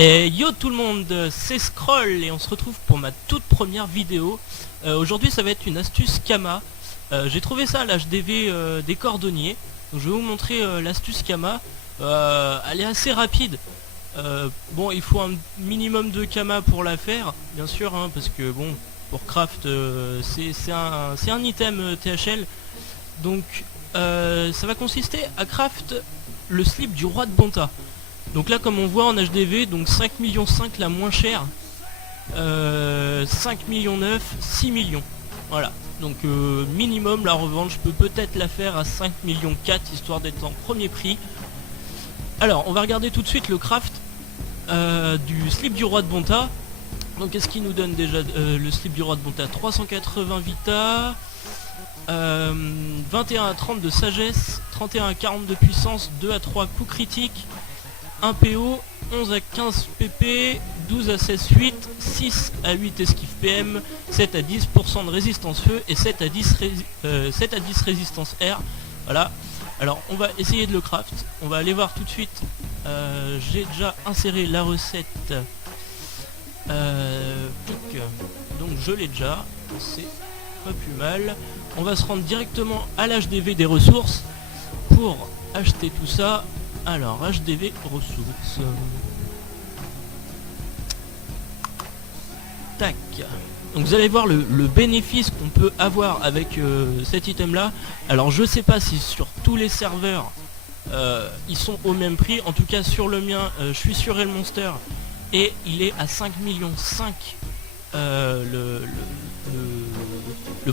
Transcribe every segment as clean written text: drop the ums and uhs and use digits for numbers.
Et yo tout le monde, c'est Scroll et on se retrouve pour ma toute première vidéo. Aujourd'hui ça va être une astuce Kama. J'ai trouvé ça à l'HDV des cordonniers. Donc je vais vous montrer l'astuce Kama. Elle est assez rapide. Bon, il faut un minimum de Kama pour la faire, bien sûr, hein, parce que bon, pour craft, c'est un item THL. Donc ça va consister à craft le slip du roi de Bonta. Donc là comme on voit en HDV, donc 5 millions 5 la moins chère, 5 millions 9, 6 millions. Voilà, donc minimum la revente, je peux peut-être la faire à 5 millions 4 histoire d'être en premier prix. Alors on va regarder tout de suite le craft du slip du roi de Bonta. Donc qu'est-ce qui nous donne déjà le slip du roi de Bonta? 380 vita, 21 à 30 de sagesse, 31 à 40 de puissance, 2 à 3 coups critiques, 1 PO, 11 à 15 PP, 12 à 16 8, 6 à 8 esquive PM, 7 à 10% de résistance feu et 7 à 10 résistance air. Voilà. Alors on va essayer de le craft. On va aller voir tout de suite. J'ai déjà inséré la recette. Donc je l'ai déjà. C'est pas plus mal. On va se rendre directement à l'HDV des ressources pour acheter tout ça. Alors HDV ressources. Tac. Donc vous allez voir le bénéfice qu'on peut avoir avec cet item là. Alors je sais pas si sur tous les serveurs ils sont au même prix. En tout cas sur le mien, je suis sur El Monster et il est à 5 millions 5 le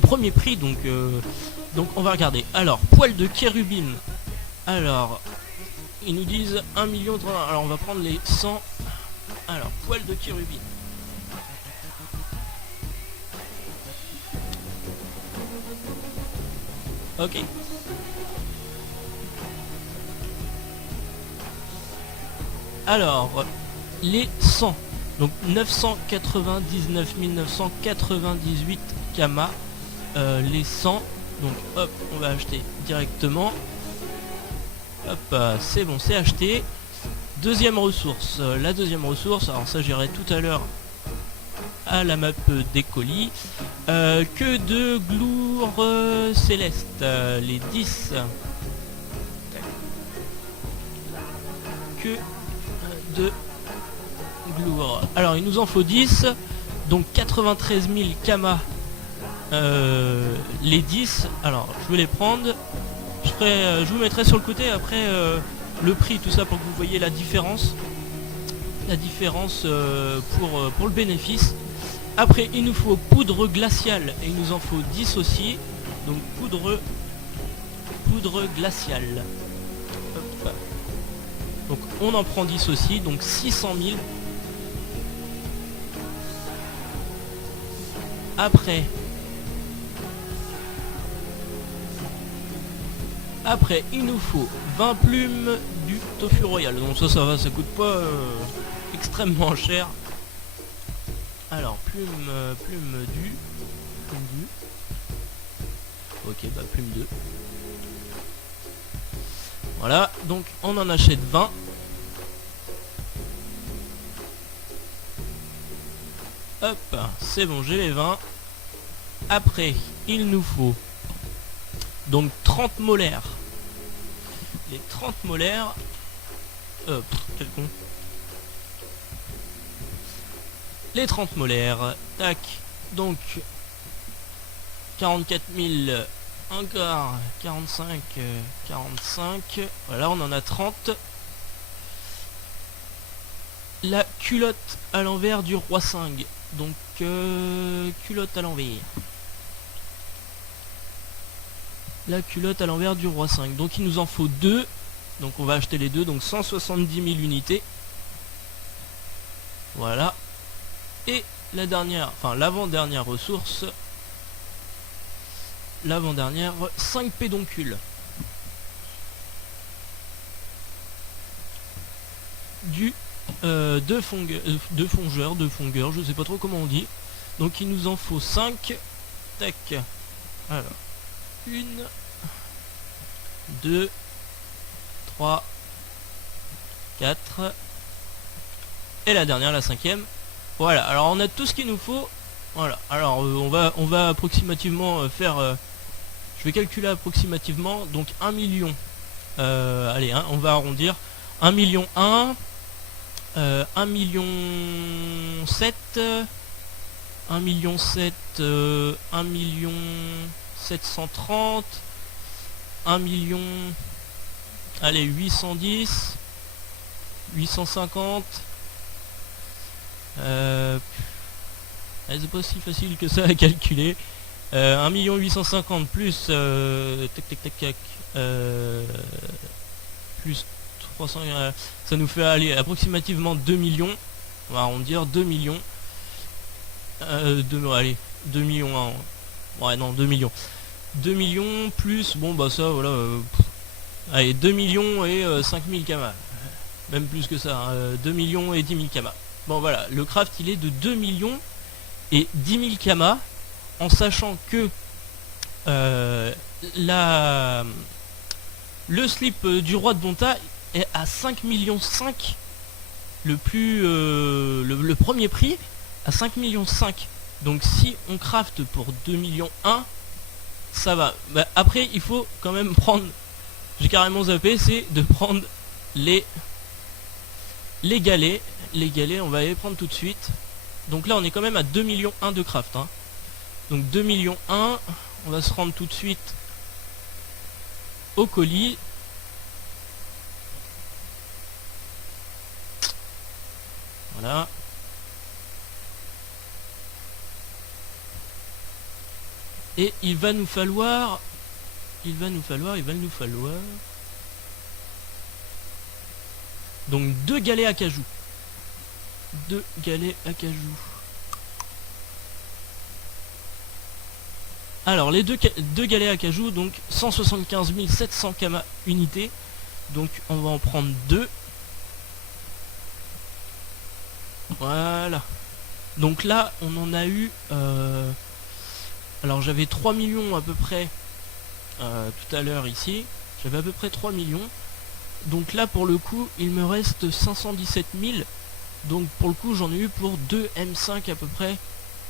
premier prix. Donc on va regarder. Alors poil de kérubine. Alors ils nous disent 1 million. Alors on va prendre les 100. Alors poil de kérubine. Ok. Alors, les 100. Donc 999 998 Kama. Les 100. Donc hop, on va acheter directement. Hop, c'est bon, c'est acheté. Deuxième ressource. La deuxième ressource, alors ça j'irai tout à l'heure à la map des colis. Que de gloure céleste, les 10. Que de gloure. Alors il nous en faut 10. Donc 93 000 Kama, les 10. Alors je vais les prendre. Je vous mettrai sur le côté après le prix, tout ça, pour que vous voyez la différence. La différence pour le bénéfice. Après il nous faut poudre glaciale et il nous en faut 10 aussi. Donc poudre glaciale. Hop. Donc on en prend 10 aussi, donc 600 000. Après il nous faut 20 plumes du tofu royal. Donc ça va, ça coûte pas extrêmement cher. Alors plume du. Ok, bah plume 2. Voilà, donc on en achète 20. Hop, c'est bon, j'ai les 20. Après, il nous faut donc 30 molaires. Les 30 molaires. Quel con. Les 30 molaires. Tac. Donc 44 000. Encore 45, 45. Voilà, on en a 30. La culotte à l'envers du roi 5. Donc culotte à l'envers. La culotte à l'envers du roi 5. Donc il nous en faut 2. Donc on va acheter les deux. Donc 170 000 unités. Voilà. Et la dernière, enfin l'avant-dernière ressource. L'avant-dernière, 5 pédoncules. Du de fongeurs, je sais pas trop comment on dit. Donc il nous en faut 5. Tac. Alors, 1, 2, 3, 4, Et la dernière, la cinquième. Voilà, alors on a tout ce qu'il nous faut. Voilà, alors on va approximativement faire... je vais calculer approximativement, donc 1 million. Allez, hein, on va arrondir. 1 million 1, 1 million 7, 1 million 7, 1 million 730, 1 million, allez, 810, 850, c'est pas si facile que ça à calculer. 1 850 plus tac tac tac tac plus 300, ça nous fait aller approximativement 2 millions. On va arrondir 2 millions. Allez, 2 millions 1. Ouais non, 2 millions. 2 millions plus, bon bah ça voilà. Allez, 2 millions et 5000 kamas. Même plus que ça, hein, 2 millions et 10 000 kamas. Bon voilà, le craft il est de 2 millions et 10 000 kamas, en sachant que le slip du roi de Bonta est à 5 millions 5, le premier prix à 5 millions 5. Donc si on craft pour 2 millions 1, ça va. Bah, après il faut quand même prendre, j'ai carrément zappé, c'est de prendre les galets. Les galets on va les prendre tout de suite. Donc là on est quand même à 2 millions 1 de craft, hein. Donc 2 millions 1, on va se rendre tout de suite au colis. Voilà. Et il va nous falloir donc 2 galets à cajou. 2 galets à cajou. Alors les deux galets à cajou, donc 175 700 kamas unités. Donc on va en prendre 2. Voilà. Donc là on en a eu alors j'avais 3 millions à peu près tout à l'heure ici. J'avais à peu près 3 millions. Donc là pour le coup il me reste 517 000. Donc pour le coup j'en ai eu pour 2 M5 à peu près.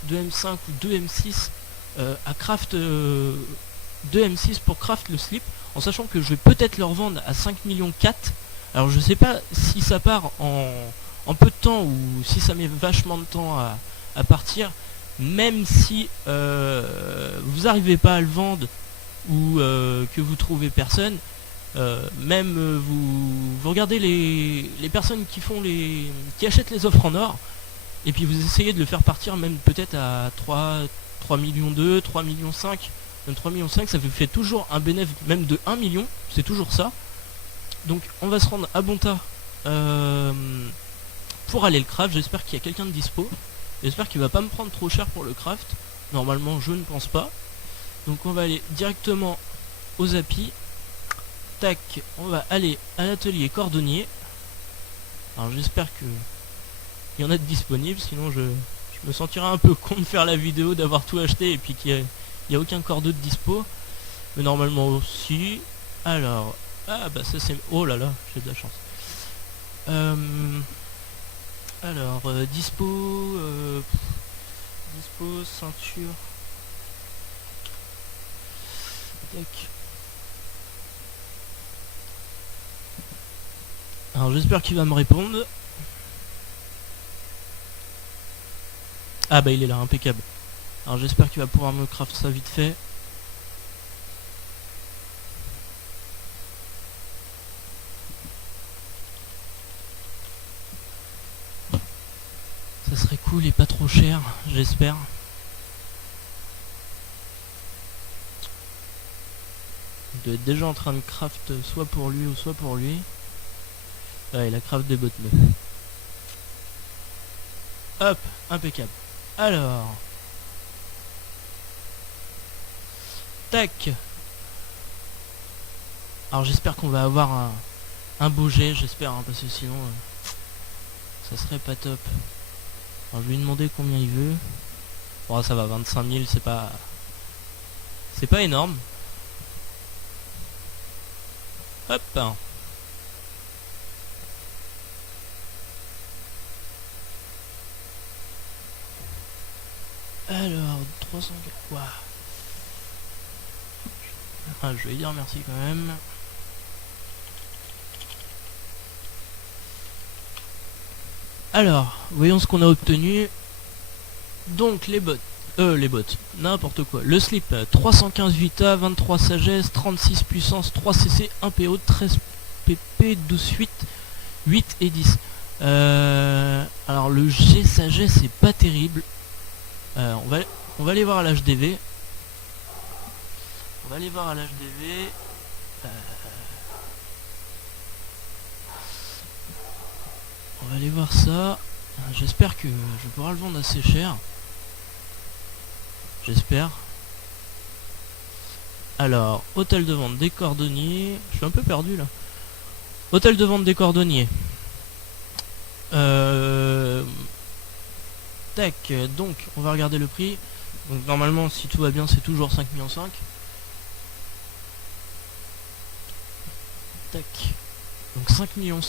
2 M5 ou 2 M6 à craft, 2 M6 pour craft le slip. En sachant que je vais peut-être le revendre à 5 millions 4. Alors je sais pas si ça part en peu de temps ou si ça met vachement de temps à partir. Même si vous n'arrivez pas à le vendre ou que vous trouvez personne, même vous regardez les personnes qui achètent les offres en or, et puis vous essayez de le faire partir même peut-être à 3 millions 2, 3 millions 5, même 3 millions 5, ça vous fait toujours un bénéfice même de 1 million, c'est toujours ça. Donc on va se rendre à Bonta pour aller le craft. J'espère qu'il y a quelqu'un de dispo. J'espère qu'il va pas me prendre trop cher pour le craft. Normalement je ne pense pas. Donc on va aller directement au Zapi. Tac, on va aller à l'atelier cordonnier. Alors j'espère que il y en a de disponibles, sinon je me sentirais un peu con de faire la vidéo, d'avoir tout acheté et puis qu'il n'y a aucun cordeux de dispo. Mais normalement aussi. Alors, ah bah ça c'est... Oh là là, j'ai de la chance. Alors, dispo, ceinture. Tac. Alors j'espère qu'il va me répondre. Ah bah il est là, impeccable. Alors j'espère qu'il va pouvoir me craft ça vite fait. Ça serait cool et pas trop cher, j'espère. Il doit être déjà en train de craft soit pour lui ou soit pour lui. Ouais, il a craft des bottes neuves. Hop, impeccable. Alors. Tac. Alors j'espère qu'on va avoir un beau jet, j'espère, hein, parce que sinon ça serait pas top. Alors je vais lui demander combien il veut. Bon ça va, 25 000, c'est pas énorme. Hop. Alors 300. Waouh. Ah, je vais dire merci quand même. Alors, voyons ce qu'on a obtenu. Donc les bots, n'importe quoi. Le slip, 315 vita, 23 sagesse, 36 puissance, 3 cc, 1 PO, 13 pp, 12 fuite, 8 et 10. Alors le G sagesse c'est pas terrible. On va aller voir à l'HDV. On va aller voir à l'HDV. On va aller voir ça. J'espère que je pourrai le vendre assez cher. J'espère. Alors, hôtel de vente des cordonniers. Je suis un peu perdu là. Hôtel de vente des cordonniers. Tac, donc on va regarder le prix. Donc normalement si tout va bien c'est toujours 5,5 millions. Tac. Donc 5,5 millions.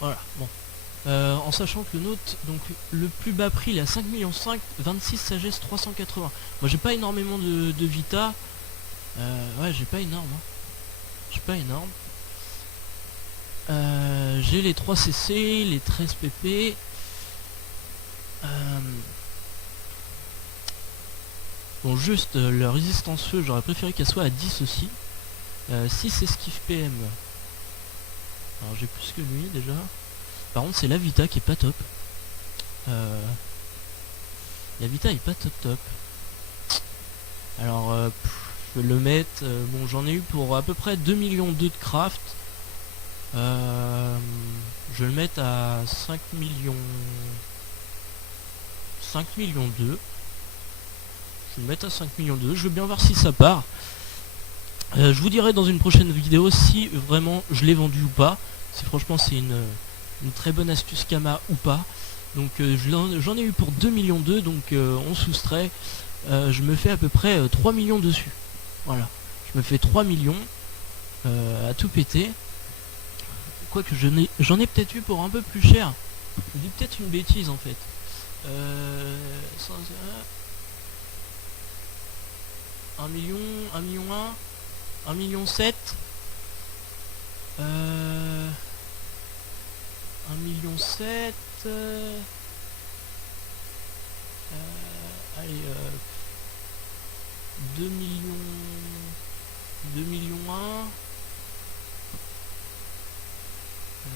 Voilà, bon. En sachant que le nôtre, donc le plus bas prix il est à 5,5 millions, 26 sagesse 380. Moi j'ai pas énormément de vita. Ouais j'ai pas énorme. Hein. J'ai pas énorme. J'ai les 3 cc, les 13 pp. Bon juste la résistance feu j'aurais préféré qu'elle soit à 10 aussi. 6 esquive PM. Alors j'ai plus que lui déjà. Par contre c'est la vita qui est pas top. La vita est pas top. Alors je vais le mettre. Bon j'en ai eu pour à peu près 2,2 millions de craft. Je vais le mettre à 5 millions 2. Je vais le mettre à 5 millions 2. Je veux bien voir si ça part. Je vous dirai dans une prochaine vidéo si vraiment je l'ai vendu ou pas. Si franchement c'est une très bonne astuce Kama ou pas. Donc j'en ai eu pour 2 millions 2. Donc on soustrait. Je me fais à peu près 3 millions dessus. Voilà. Je me fais 3 millions à tout péter. Quoique j'en ai peut-être eu pour un peu plus cher. Je dis peut-être une bêtise en fait. 1 million, 1 million 1, 1 million 7, 1 million 7, allez, 2 millions, 2 millions 1, 2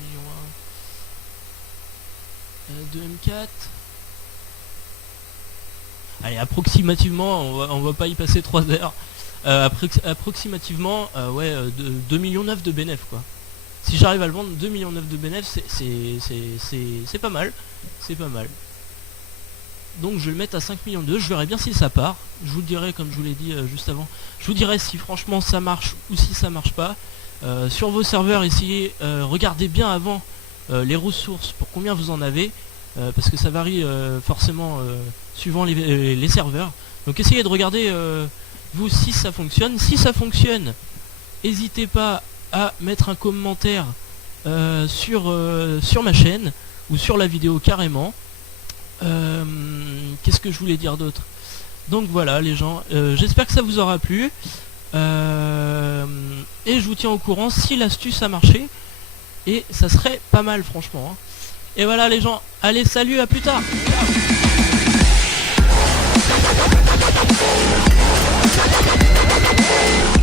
millions 1, 2 M4. Allez, approximativement, on va pas y passer 3 heures. Approximativement, ouais, 2 millions 9 de bénéf quoi. Si j'arrive à le vendre 2 millions 9 de bénéf, c'est pas mal. C'est pas mal. Donc je vais le mettre à 5 millions 2. Je verrai bien si ça part. Je vous le dirai comme je vous l'ai dit juste avant. Je vous dirai si franchement ça marche ou si ça marche pas. Sur vos serveurs, essayez, regardez bien avant les ressources pour combien vous en avez. Parce que ça varie forcément suivant les serveurs. Donc essayez de regarder vous si ça fonctionne. Si ça fonctionne, n'hésitez pas à mettre un commentaire sur ma chaîne ou sur la vidéo carrément. Qu'est-ce que je voulais dire d'autre? Donc voilà les gens, j'espère que ça vous aura plu. Et je vous tiens au courant si l'astuce a marché. Et ça serait pas mal franchement. Hein. Et voilà les gens, allez salut, à plus tard. Ciao.